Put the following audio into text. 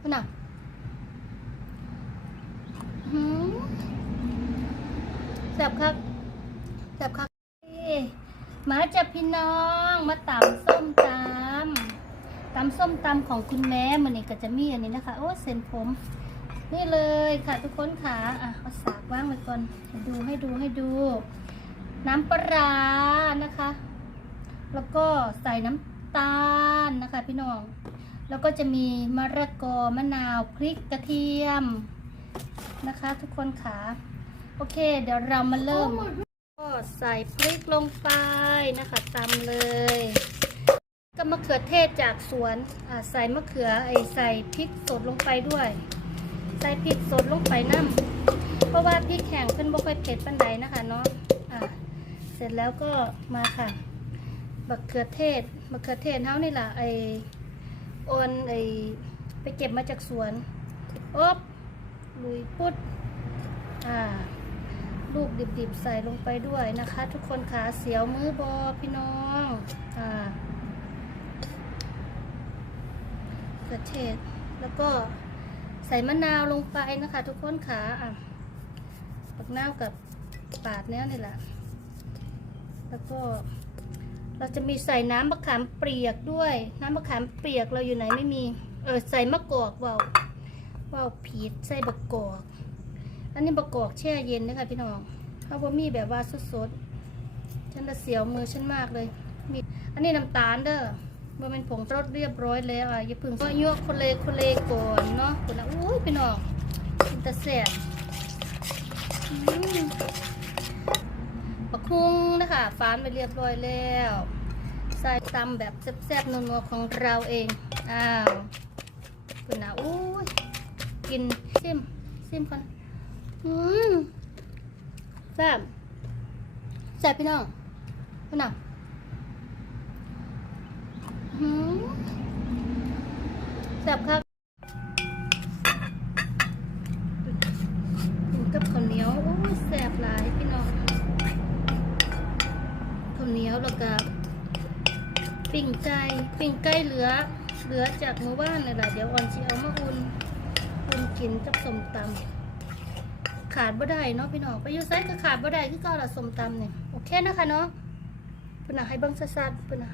พุ่นน่ะแซ่บคักแซ่บคักมาจากพี่น้องมาตำส้มตำตำส้มตำของคุณแม่มันนี่ก็จะมีอันนี้นะคะ โอ้เส้นผม นี่เลยค่ะทุกคนค่ะอะเอาสากว่างไว้ก่อนดูให้ดูให้ดู น้ำปลาร้านะคะ แล้วก็ใส่น้ำตาลนะคะ พี่น้อง แล้วก็จะมีมะระกอมะนาวพริกกระเทียมนะคะ ทุกคนค่ะโอเค เดี๋ยวเรามาเริ่ม ก็ใส่พริกลงไปนะคะตำเลย ก็มะเขือเทศจากสวนอ่าใส่มะเขือไอใส่พริกสดลงไปด้วย ใส่พริกสดลงไปน้ำเพราะว่าพริกแข็งขึ้นบ่ค่อยเผ็ดปันใดนะคะเนาะอ่าเสร็จแล้วก็มาค่ะมะเขือเทศมะเขือเทศเท่านี่แหละไอ ออนไอไปเก็บมาจากสวนอบลุยพุดอ่าลูกดิบๆใส่ลงไปด้วยนะคะ ทุกคนขาเสียวมือบอพี่น้องอ่ากระเทศแล้วก็ใส่มะนาวลงไปนะคะ ทุกคนขาอะปักน้ากับปาดเนี้ยนี่แหละแล้วก็ เราจะมีใส่น้ำมะขามเปียกด้วย น้ำมะขามเปียกเราอยู่ไหนไม่มี เออใส่มะกอกว่าวว่าวผีดใส่บะกอก อันนี้บะกอกแช่เย็นนะคะพี่น้องเขาบ่มีแบบว่าสดๆ ฉันจะเสียวมือฉันมากเลยมีอันนี้น้ำตาลเด้อมันเป็นผงรสเรียบร้อยแล้วอะอย่าพึ่งก็ยั่วคนเลคนเลก่อนเนาะคุณนะอุ้ยพี่น้องกินแตะแสบอืมปะคุง คะฟานไปเรียบร้อยแล้วใส่ตำแบบแซ่บๆนัวๆของเราเอง อ้าวคุณนะอุ้ยกินซิมซิมก่อนอืมแซ่บแซ่บพี่น้องพี่น้องอืมแซ่บครับกินกับขนยว โอ้ยแซ่บหลายพี่น้องข้าวเหนียว แล้วก็ปิ่งไก่ปิ่งไก่เหลือ เหลือจากเมื่อวานเลยล่ะเดี๋ยวออนสิเอามาอุ่นอุ่นกินกับส้มตำขาดบ่ได้เนาะพี่น้องไปอยู่ไซก็ขาดบ่ได้คือก็ละสมตำเนี่ยโอเคนะคะเนาะเพิ่นน่ะให้เบิ่งซัดๆเพิ่นน่ะ